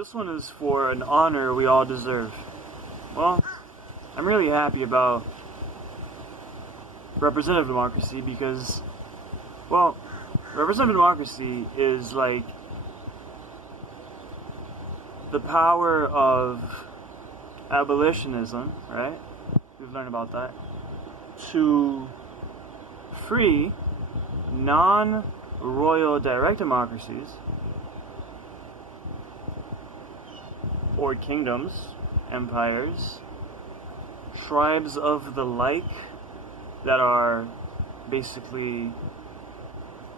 This one is for an honor we all deserve. Well, I'm really happy about representative democracy because, well, representative democracy is like the power of abolitionism, right? We've learned about that. To free non-royal direct democracies or kingdoms, empires, tribes of the like that are basically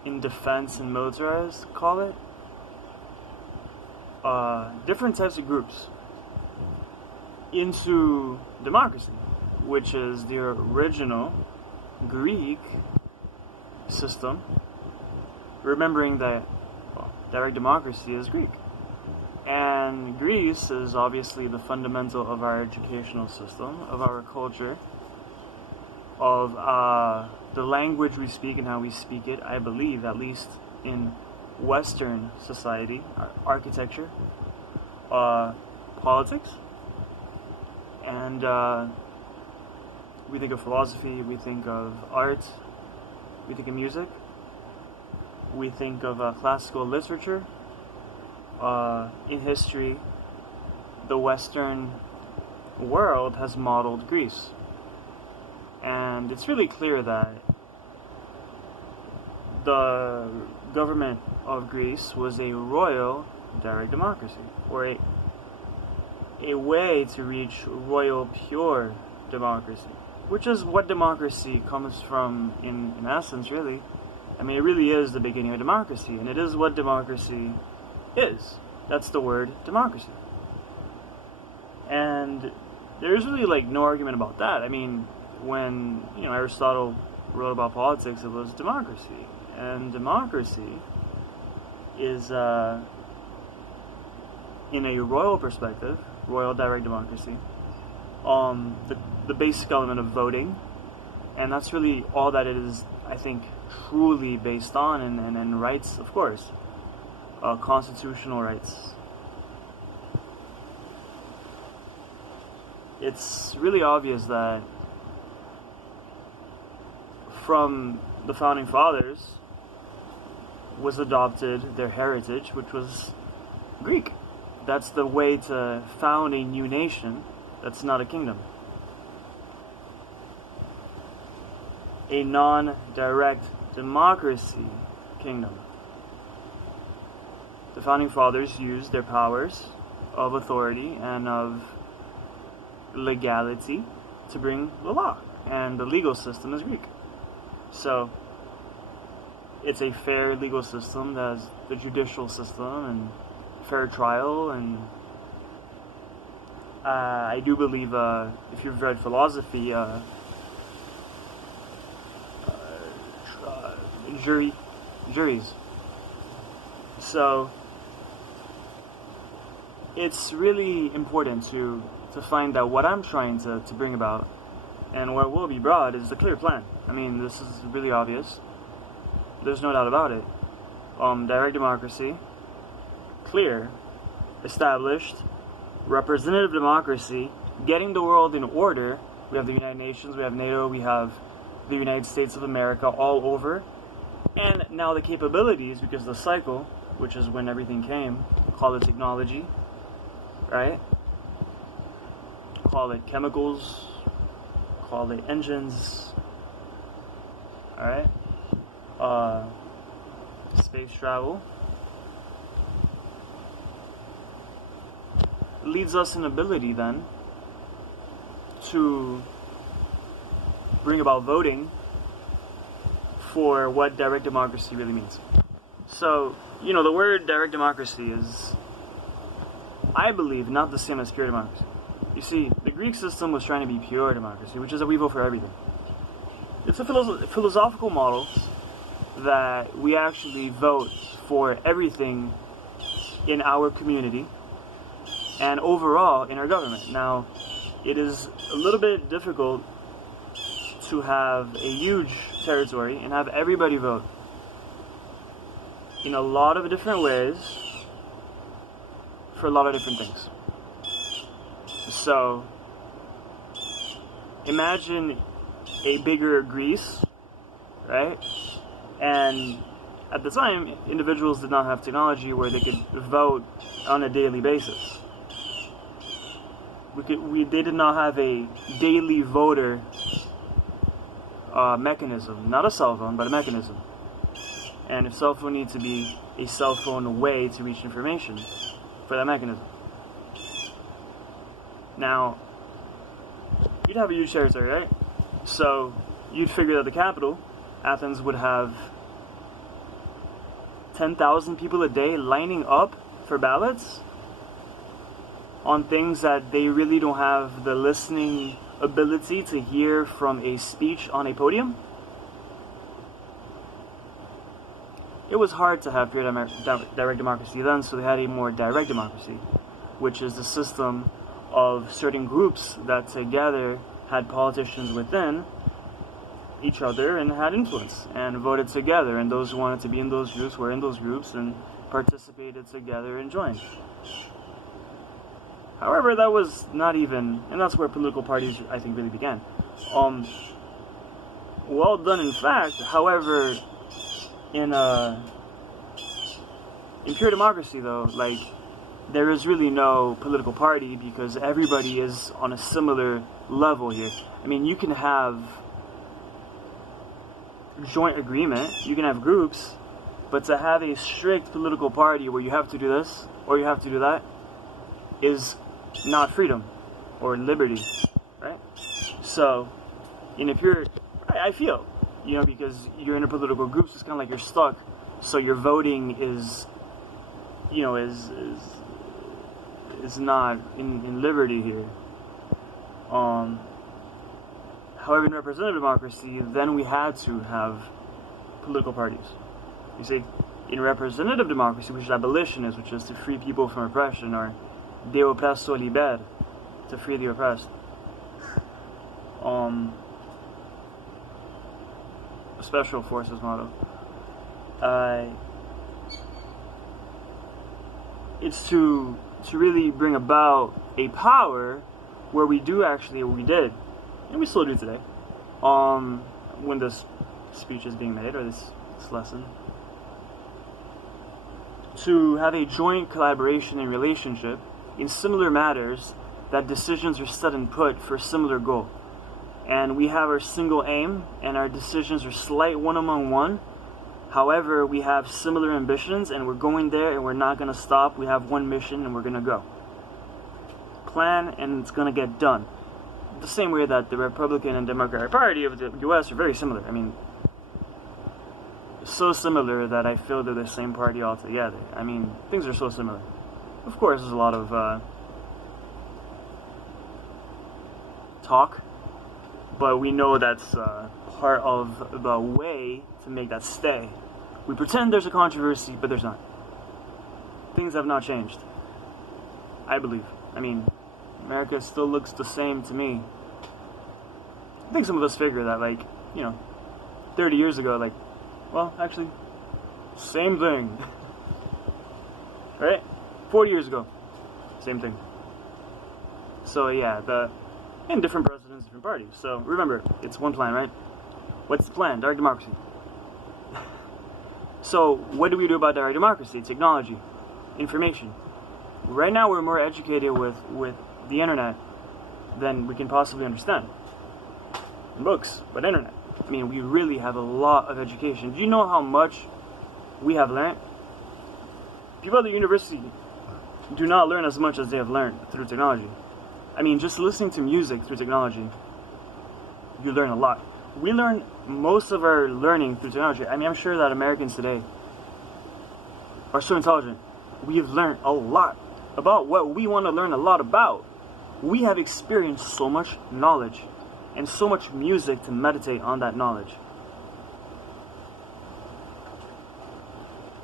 in defense and militarized, call it, different types of groups into democracy, which is the original Greek system, remembering that direct democracy is Greek. And Greece is obviously the fundamental of our educational system, of our culture, of the language we speak and how we speak it, I believe, at least in Western society, architecture, politics, and we think of philosophy, we think of art, we think of music, we think of classical literature. In history, the Western world has modeled Greece. And it's really clear that the government of Greece was a royal direct democracy, or a way to reach royal pure democracy, which is what democracy comes from in essence, really. I mean, it really is the beginning of democracy, and it is what democracy is. That's the word democracy. And there's really like no argument about that. I mean, when Aristotle wrote about politics, it was democracy. And democracy is in a royal perspective, royal direct democracy, the basic element of voting, and that's really all that it is, I think, truly based on, and rights, of course. Constitutional rights. It's really obvious that from the founding fathers was adopted their heritage, which was Greek. That's the way to found a new nation that's not a kingdom. A non-direct democracy kingdom. The founding fathers used their powers of authority and of legality to bring the law, and the legal system is Greek. So it's a fair legal system that has the judicial system and fair trial, and I do believe, if you've read philosophy, juries. So it's really important to find out what I'm trying to bring about, and what will be brought is a clear plan. I mean, this is really obvious. There's no doubt about it. Direct democracy, clear, established, representative democracy, getting the world in order. We have the United Nations, we have NATO, we have the United States of America all over, and now the capabilities, because the cycle, which is when everything came, call it technology, right? Call it chemicals, call it engines, alright? Space travel. Leads us an ability then to bring about voting for what direct democracy really means. So, the word direct democracy is, I believe, not the same as pure democracy. You see, the Greek system was trying to be pure democracy, which is that we vote for everything. It's a philosophical model that we actually vote for everything in our community and overall in our government. Now, it is a little bit difficult to have a huge territory and have everybody vote in a lot of different ways for a lot of different things. So, imagine a bigger Greece, right? And at the time, individuals did not have technology where they could vote on a daily basis. They did not have a daily voter mechanism, not a cell phone, but a mechanism. And a cell phone needs to be a cell phone way to reach information for that mechanism. Now, you'd have a huge territory, right? So you'd figure that the capital, Athens, would have 10,000 people a day lining up for ballots on things that they really don't have the listening ability to hear from a speech on a podium. It was hard to have pure direct democracy then, so they had a more direct democracy, which is the system of certain groups that together had politicians within each other and had influence and voted together, and those who wanted to be in those groups were in those groups and participated together and joined. However, that was not even, and that's where political parties, I think, really began. Well done, in fact. However, in pure democracy, though, like, there is really no political party because everybody is on a similar level here. I mean, you can have joint agreement, you can have groups, but to have a strict political party where you have to do this or you have to do that is not freedom or liberty, right? So, I feel, because you're in a political group, so it's kind of like you're stuck. So your voting is not in liberty here. However, in representative democracy, then we had to have political parties. You see, in representative democracy, which is abolitionist, which is to free people from oppression, or de oppresso liber, to free the oppressed. Special forces motto. It's to really bring about a power where we do actually what we did, and we still do today, when this speech is being made, or this lesson, to have a joint collaboration and relationship in similar matters, that decisions are set and put for a similar goal. And we have our single aim, and our decisions are slight one among one. However, we have similar ambitions, and we're going there, and we're not going to stop. We have one mission, and we're going to go. Plan, and it's going to get done. The same way that the Republican and Democratic Party of the U.S. are very similar. I mean, so similar that I feel they're the same party altogether. I mean, things are so similar. Of course, there's a lot of talk, but we know that's part of the way to make that stay. We pretend there's a controversy, but there's not. Things have not changed, I believe. I mean, America still looks the same to me. I think some of us figure that, 30 years ago, well, actually, same thing. Right? 40 years ago, same thing. So, yeah, and different presidents, different parties. So, remember, it's one plan, right? What's the plan? Direct democracy. So, what do we do about direct democracy? Technology, information. Right now, we're more educated with the internet than we can possibly understand. Books, but internet. I mean, we really have a lot of education. Do you know how much we have learned? People at the university do not learn as much as they have learned through technology. I mean, just listening to music through technology, you learn a lot. We learn most of our learning through technology. I mean, I'm sure that Americans today are so intelligent. We have learned a lot about what we want to learn a lot about. We have experienced so much knowledge and so much music to meditate on that knowledge.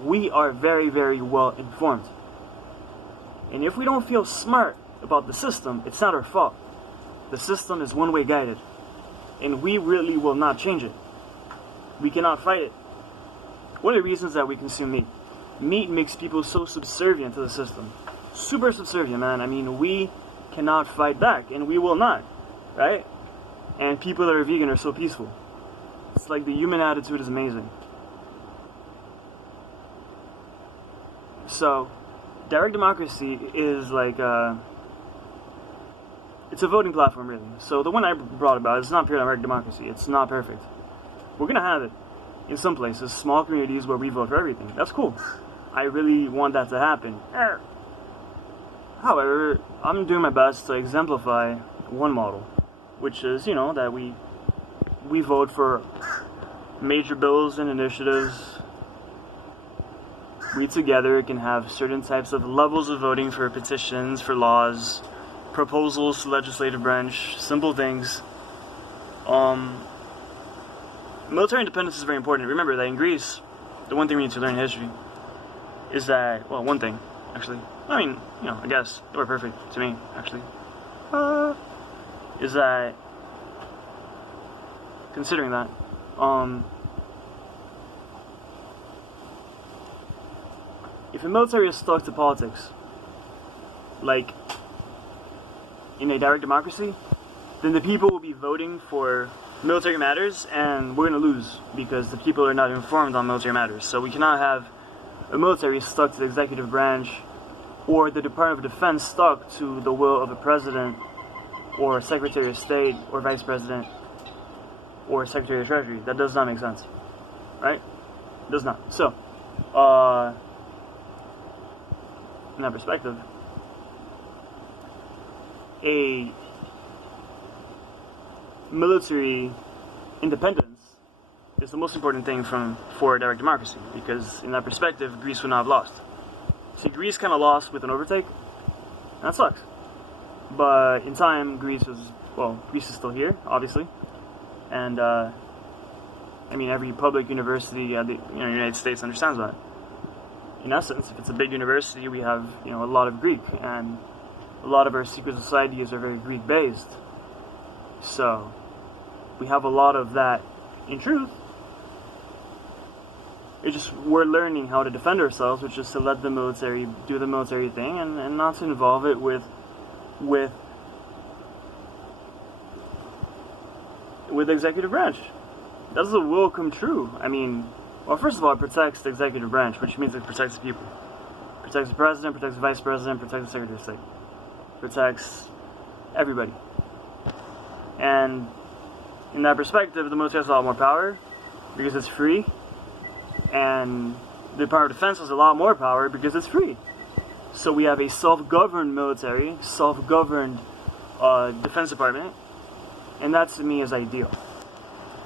We are very, very well informed. And if we don't feel smart about the system, it's not our fault. The system is one-way guided, and we really will not change it. We cannot fight it. One of the reasons that we consume meat makes people so subservient to the system, super subservient, man. I mean, we cannot fight back, and we will not, right? And people that are vegan are so peaceful. It's like the human attitude is amazing. So, direct democracy is like it's a voting platform, really. So the one I brought about is not pure direct democracy. It's not perfect. We're gonna have it in some places, small communities where we vote for everything. That's cool. I really want that to happen. However, I'm doing my best to exemplify one model, which is, you know, that we vote for major bills and initiatives. We together can have certain types of levels of voting for petitions, for laws, proposals to legislative branch, simple things. Military independence is very important. Remember that in Greece, the one thing we need to learn in history is that, well, one thing, actually, I mean, you know, I guess, they were perfect to me, actually, is that, considering that, if the military is stuck to politics, like in a direct democracy, then the people will be voting for military matters, and we're going to lose because the people are not informed on military matters. So we cannot have a military stuck to the executive branch, or the Department of Defense stuck to the will of a president, or Secretary of State, or Vice President, or Secretary of Treasury. That does not make sense, right? It does not. So, in that perspective, a military independence is the most important thing for direct democracy, because in that perspective, Greece would not have lost. See, Greece kind of lost with an overtake, and that sucks. But in time, Greece is still here, obviously, and I mean, every public university in the United States understands that. In essence, if it's a big university, we have a lot of Greek, and a lot of our secret societies are very Greek-based. So we have a lot of that. In truth, it's just we're learning how to defend ourselves, which is to let the military do the military thing, and not to involve it with the executive branch. That's a will come true. I mean, well, first of all, it protects the executive branch, which means it protects the people. It protects the president, protects the vice president, protects the secretary of state. Protects everybody. And in that perspective, the military has a lot more power because it's free, and the Department of Defense has a lot more power because it's free. So we have a self-governed military, self-governed defense department, and that to me is ideal.